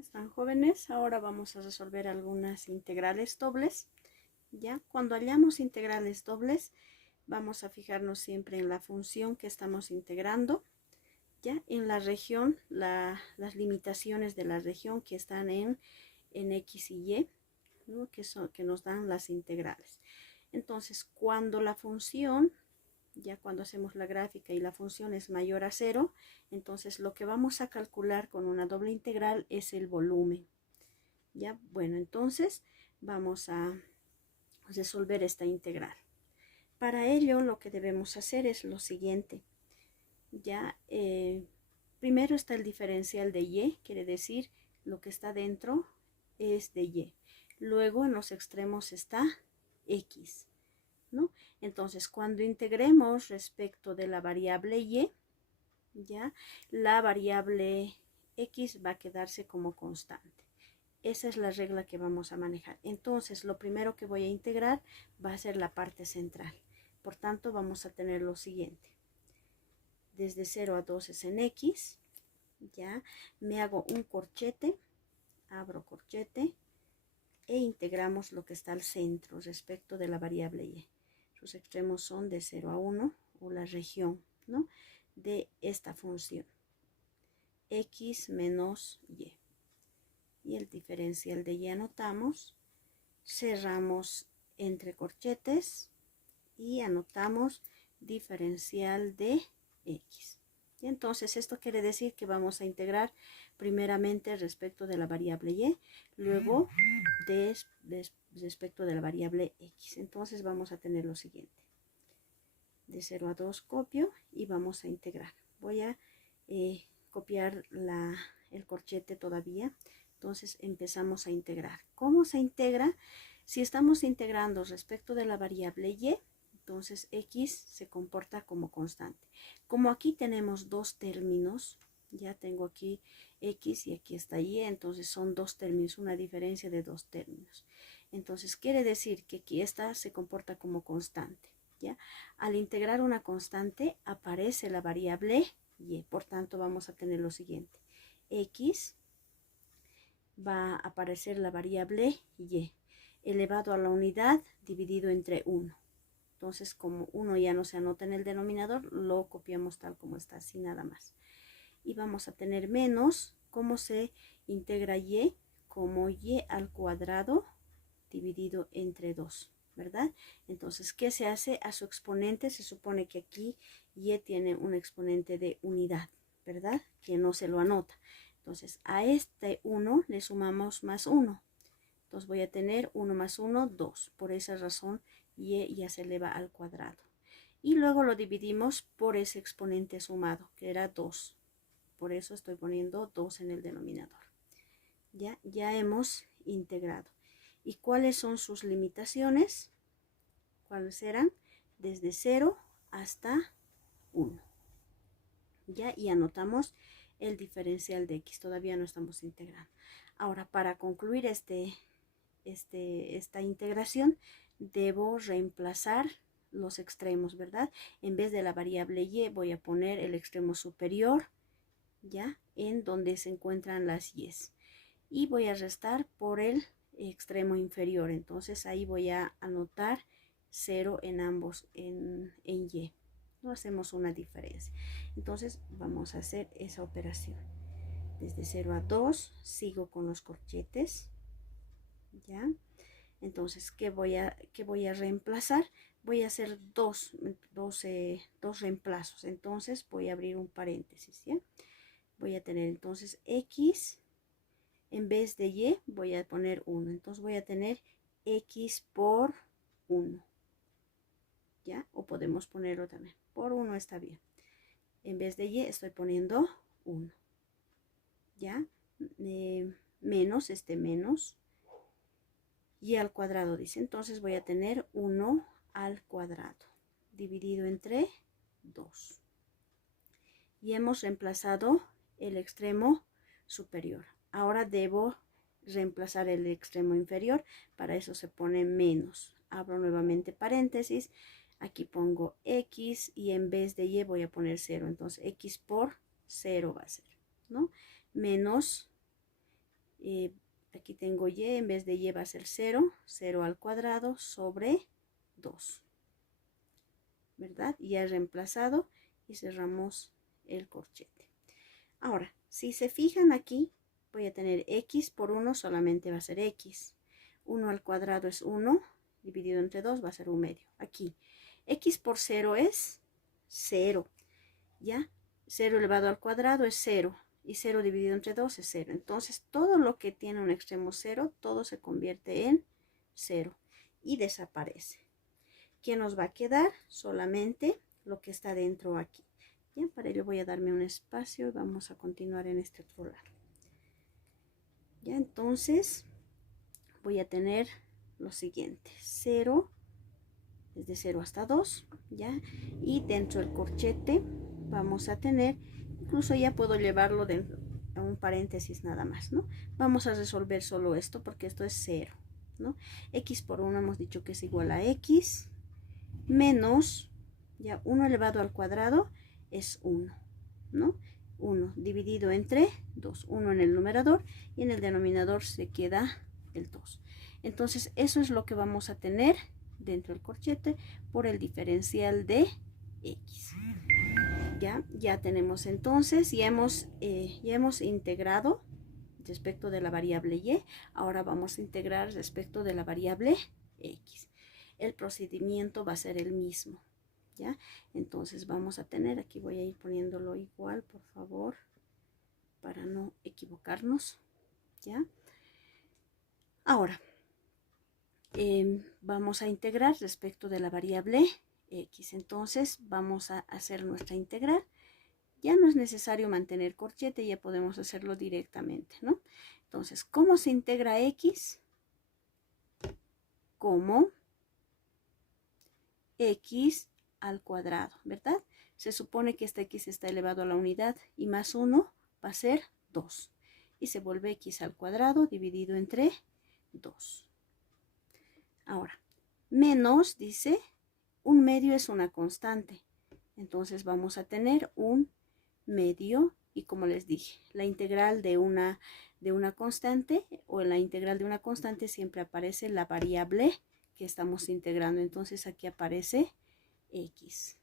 Están jóvenes? Ahora vamos a resolver algunas integrales dobles. Ya cuando hallamos integrales dobles, vamos a fijarnos siempre en la función que estamos integrando, ya en la región, las limitaciones de la región que están en X y Y, ¿no? que nos dan las integrales. Entonces, cuando la función, ya cuando hacemos la gráfica y la función es mayor a 0, entonces lo que vamos a calcular con una doble integral es el volumen. Ya, bueno, entonces vamos a resolver esta integral. Para ello lo que debemos hacer es lo siguiente. Ya, primero está el diferencial de y, quiere decir lo que está dentro es de y. Luego en los extremos está x, ¿no? Entonces cuando integremos respecto de la variable y, ya, la variable x va a quedarse como constante. Esa es la regla que vamos a manejar. Entonces, lo primero que voy a integrar va a ser la parte central. Por tanto, vamos a tener lo siguiente. Desde 0 a 2 es en x. Ya me hago un corchete, abro corchete e integramos lo que está al centro respecto de la variable y. Sus extremos son de 0 a 1 o la región, ¿no?, de esta función. X menos y. Y el diferencial de y anotamos, cerramos entre corchetes y anotamos diferencial de x. Y entonces esto quiere decir que vamos a integrar primeramente respecto de la variable y, luego respecto de la variable x. Entonces vamos a tener lo siguiente. De 0 a 2 copio y vamos a integrar. Voy a copiar el corchete todavía. Entonces empezamos a integrar. ¿Cómo se integra? Si estamos integrando respecto de la variable y, entonces x se comporta como constante. Como aquí tenemos dos términos, ya tengo aquí x y aquí está y, entonces son dos términos, una diferencia de dos términos. Entonces quiere decir que aquí esta se comporta como constante, ¿ya? Al integrar una constante aparece la variable y, por tanto vamos a tener lo siguiente. X va a aparecer la variable y elevado a la unidad dividido entre 1. Entonces, como 1 ya no se anota en el denominador, lo copiamos tal como está, así nada más. Y vamos a tener menos, ¿cómo se integra y? Como y al cuadrado dividido entre 2, ¿verdad? Entonces, ¿qué se hace? A su exponente se supone que aquí y tiene un exponente de unidad, ¿verdad? Que no se lo anota. Entonces, a este 1 le sumamos más 1. Entonces voy a tener 1 más 1, 2. Por esa razón, y ya se eleva al cuadrado. Y luego lo dividimos por ese exponente sumado, que era 2. Por eso estoy poniendo 2 en el denominador. Ya hemos integrado. ¿Y cuáles son sus limitaciones? ¿Cuáles eran? Desde 0 hasta 1. ¿Ya? Y anotamos el diferencial de x. Todavía no estamos integrando. Ahora, para concluir esta integración, debo reemplazar los extremos, ¿verdad? En vez de la variable y, voy a poner el extremo superior, ¿ya? En donde se encuentran las y's. Y voy a restar por el extremo inferior. Entonces ahí voy a anotar 0 en ambos, en y. No hacemos una diferencia. Entonces vamos a hacer esa operación. Desde 0 a 2 sigo con los corchetes, ¿ya? Entonces, ¿qué voy a reemplazar? Voy a hacer dos reemplazos. Entonces voy a abrir un paréntesis, ¿ya? Voy a tener entonces x, en vez de y voy a poner 1. Entonces voy a tener x por 1, ¿ya? O podemos ponerlo también. Por 1 está bien. En vez de y estoy poniendo 1, ¿ya? Menos menos. Y al cuadrado dice. Entonces voy a tener 1 al cuadrado dividido entre 2. Y hemos reemplazado el extremo superior. Ahora debo reemplazar el extremo inferior. Para eso se pone menos. Abro nuevamente paréntesis. Aquí pongo x y en vez de y voy a poner 0. Entonces x por 0 va a ser, ¿no? Menos Aquí tengo y, en vez de y va a ser 0, 0 al cuadrado sobre 2, ¿verdad? Ya he reemplazado y cerramos el corchete. Ahora, si se fijan aquí, voy a tener x por 1 solamente va a ser x. 1 al cuadrado es 1, dividido entre 2 va a ser 1/2. Aquí, x por 0 es 0, ¿ya? 0 elevado al cuadrado es 0. Y 0 dividido entre 2 es 0. Entonces, todo lo que tiene un extremo 0, todo se convierte en 0 y desaparece. ¿Qué nos va a quedar? Solamente lo que está dentro aquí. ¿Ya? Para ello voy a darme un espacio y vamos a continuar en este otro lado. ¿Ya? Entonces, voy a tener lo siguiente. 0, desde 0 hasta 2, ¿ya? Y dentro del corchete vamos a tener, incluso ya puedo llevarlo a un paréntesis nada más, ¿no? Vamos a resolver solo esto porque esto es 0, ¿no? X por 1 hemos dicho que es igual a X menos, ya 1 elevado al cuadrado es 1, ¿no? 1 dividido entre 2, 1 en el numerador y en el denominador se queda el 2. Entonces eso es lo que vamos a tener dentro del corchete por el diferencial de X. Ya tenemos entonces, ya hemos integrado respecto de la variable Y. Ahora vamos a integrar respecto de la variable X. El procedimiento va a ser el mismo, ¿ya? Entonces vamos a tener, aquí voy a ir poniéndolo igual, por favor, para no equivocarnos, ¿ya? Ahora, vamos a integrar respecto de la variable X. Entonces vamos a hacer nuestra integral. Ya no es necesario mantener corchete, ya podemos hacerlo directamente, ¿no? Entonces, ¿cómo se integra X? Como X al cuadrado, ¿verdad? Se supone que esta X está elevado a la unidad y más 1 va a ser 2. Y se vuelve X al cuadrado dividido entre 2. Ahora, menos, dice, 1/2 es una constante. Entonces vamos a tener 1/2 y como les dije, la integral de una constante o en la integral de una constante siempre aparece la variable que estamos integrando. Entonces aquí aparece X,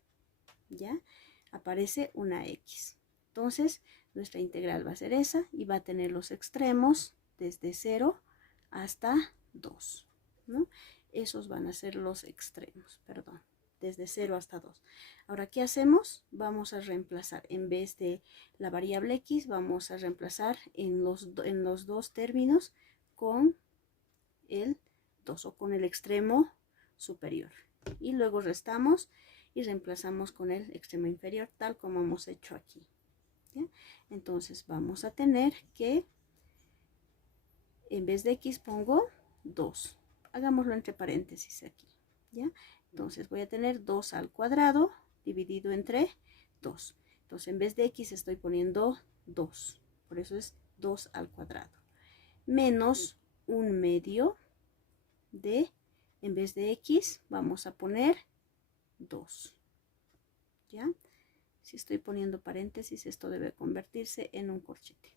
¿ya? Aparece una X. Entonces nuestra integral va a ser esa y va a tener los extremos desde 0 hasta 2, ¿no? Esos van a ser los extremos, perdón, desde 0 hasta 2. Ahora, ¿qué hacemos? Vamos a reemplazar, en vez de la variable X, vamos a reemplazar en los dos términos con el 2 o con el extremo superior. Y luego restamos y reemplazamos con el extremo inferior, tal como hemos hecho aquí, ¿ya? Entonces vamos a tener que, en vez de X pongo 2. Hagámoslo entre paréntesis aquí, ¿ya? Entonces voy a tener 2 al cuadrado dividido entre 2. Entonces en vez de X estoy poniendo 2. Por eso es 2 al cuadrado. Menos 1/2 de, en vez de X vamos a poner 2. ¿Ya? Si estoy poniendo paréntesis, esto debe convertirse en un corchete.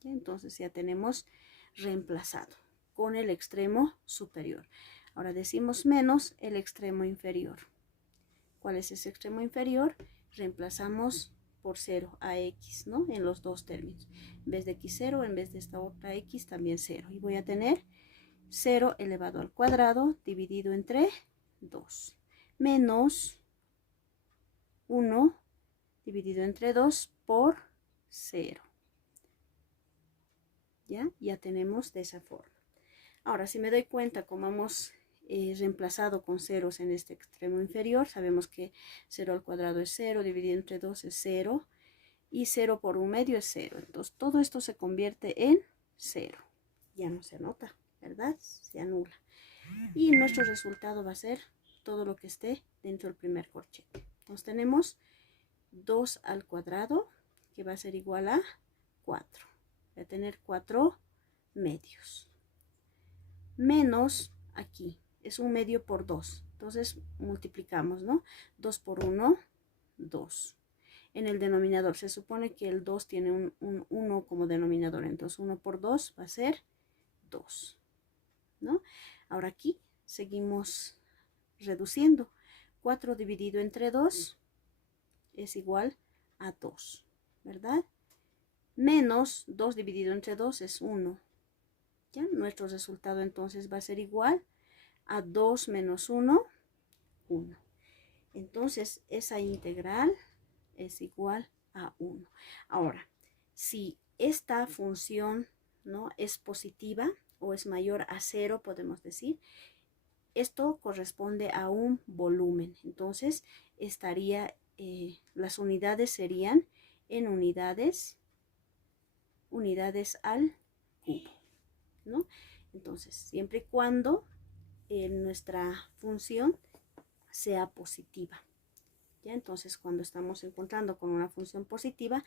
¿Ya? Entonces ya tenemos reemplazado con el extremo superior. Ahora decimos menos el extremo inferior. ¿Cuál es ese extremo inferior? Reemplazamos por 0 a X, ¿no? En los dos términos. En vez de X0, en vez de esta otra X, también 0. Y voy a tener 0 elevado al cuadrado dividido entre 2. Menos 1 dividido entre 2 por 0. Ya tenemos de esa forma. Ahora, si me doy cuenta, como hemos reemplazado con ceros en este extremo inferior, sabemos que 0 al cuadrado es 0, dividido entre 2 es 0, y 0 por 1/2 es 0. Entonces, todo esto se convierte en 0. Ya no se anota, ¿verdad? Se anula. Y nuestro resultado va a ser todo lo que esté dentro del primer corchete. Entonces, tenemos 2 al cuadrado, que va a ser igual a 4. Voy a tener 4/2. Menos aquí, es 1/2 por 2. Entonces multiplicamos, ¿no? 2 por 1, 2. en el denominador. Se supone que el 2 tiene un 1 como denominador, entonces 1 por 2 va a ser 2, ¿no? Ahora aquí seguimos reduciendo. 4 dividido entre 2 es igual a 2, ¿verdad? Menos 2 dividido entre 2 es 1. ¿Ya? Nuestro resultado entonces va a ser igual a 2 menos 1, 1. Entonces esa integral es igual a 1. Ahora, si esta función, ¿no?, es positiva o es mayor a 0, podemos decir, esto corresponde a un volumen. Entonces estaría, las unidades serían en unidades al cubo, ¿no? Entonces, siempre y cuando nuestra función sea positiva. ¿Ya? Entonces, cuando estamos encontrando con una función positiva,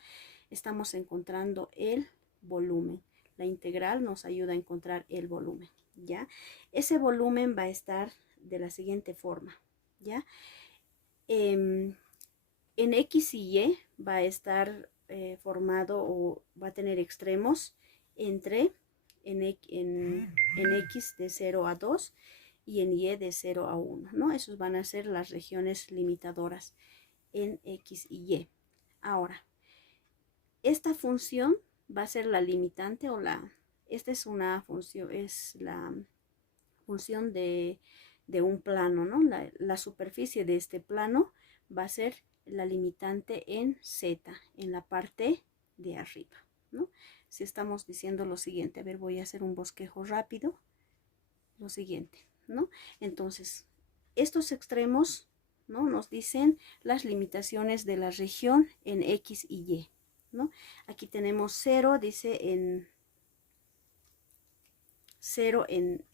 estamos encontrando el volumen. La integral nos ayuda a encontrar el volumen, ¿ya? Ese volumen va a estar de la siguiente forma, ¿ya? En X y Y va a estar formado o va a tener extremos entre en X de 0 a 2 y en Y de 0 a 1, ¿no? Esos van a ser las regiones limitadoras en X y Y. Ahora, esta función va a ser la limitante o esta es una función, es la función de un plano, ¿no? La superficie de este plano va a ser la limitante en Z, en la parte de arriba, ¿no? Si estamos diciendo lo siguiente, a ver, voy a hacer un bosquejo rápido, lo siguiente, ¿no? Entonces, estos extremos, ¿no?, nos dicen las limitaciones de la región en X y Y, ¿no? Aquí tenemos 0, dice en 0 en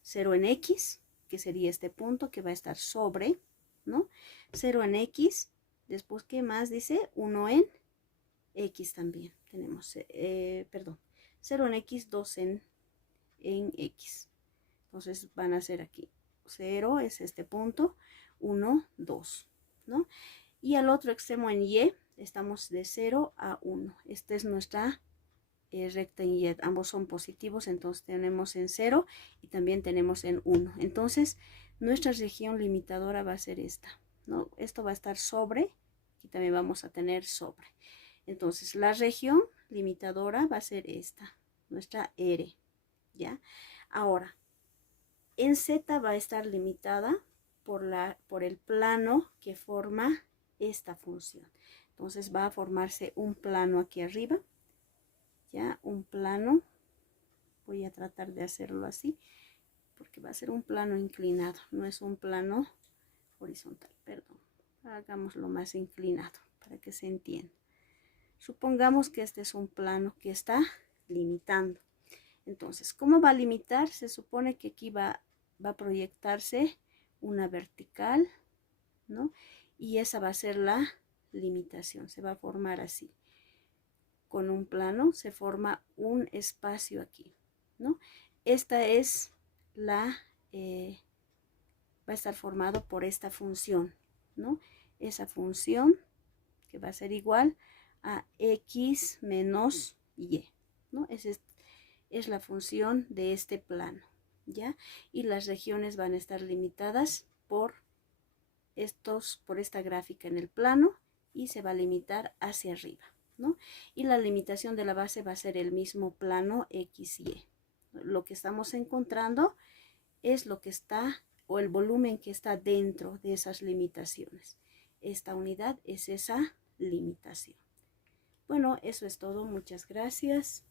0 en X, que sería este punto que va a estar sobre, ¿no? 0 en X, después, ¿qué más dice? 1 en X también. Tenemos, perdón, 0 en X, 2 en X. Entonces van a ser aquí 0 es este punto, 1, 2, ¿no? Y al otro extremo en Y estamos de 0 a 1. Esta es nuestra recta en Y. Ambos son positivos, entonces tenemos en 0 y también tenemos en 1. Entonces nuestra región limitadora va a ser esta, ¿no? Esto va a estar sobre y también vamos a tener sobre. Entonces la región limitadora va a ser esta, nuestra R, ¿ya? Ahora, en Z va a estar limitada por el plano que forma esta función. Entonces va a formarse un plano aquí arriba, ¿ya? Un plano, voy a tratar de hacerlo así, porque va a ser un plano inclinado, no es un plano horizontal, perdón. Hagámoslo más inclinado para que se entienda. Supongamos que este es un plano que está limitando. Entonces, ¿cómo va a limitar? Se supone que aquí va a proyectarse una vertical, ¿no? Y esa va a ser la limitación, se va a formar así. Con un plano se forma un espacio aquí, ¿no? Esta es va a estar formado por esta función, ¿no? Esa función que va a ser igual a X menos Y, ¿no? Esa es la función de este plano, ¿ya? Y las regiones van a estar limitadas por esta gráfica en el plano y se va a limitar hacia arriba, ¿no? Y la limitación de la base va a ser el mismo plano X y Y. Lo que estamos encontrando es lo que está, o el volumen que está dentro de esas limitaciones. Esta unidad es esa limitación. Bueno, eso es todo. Muchas gracias.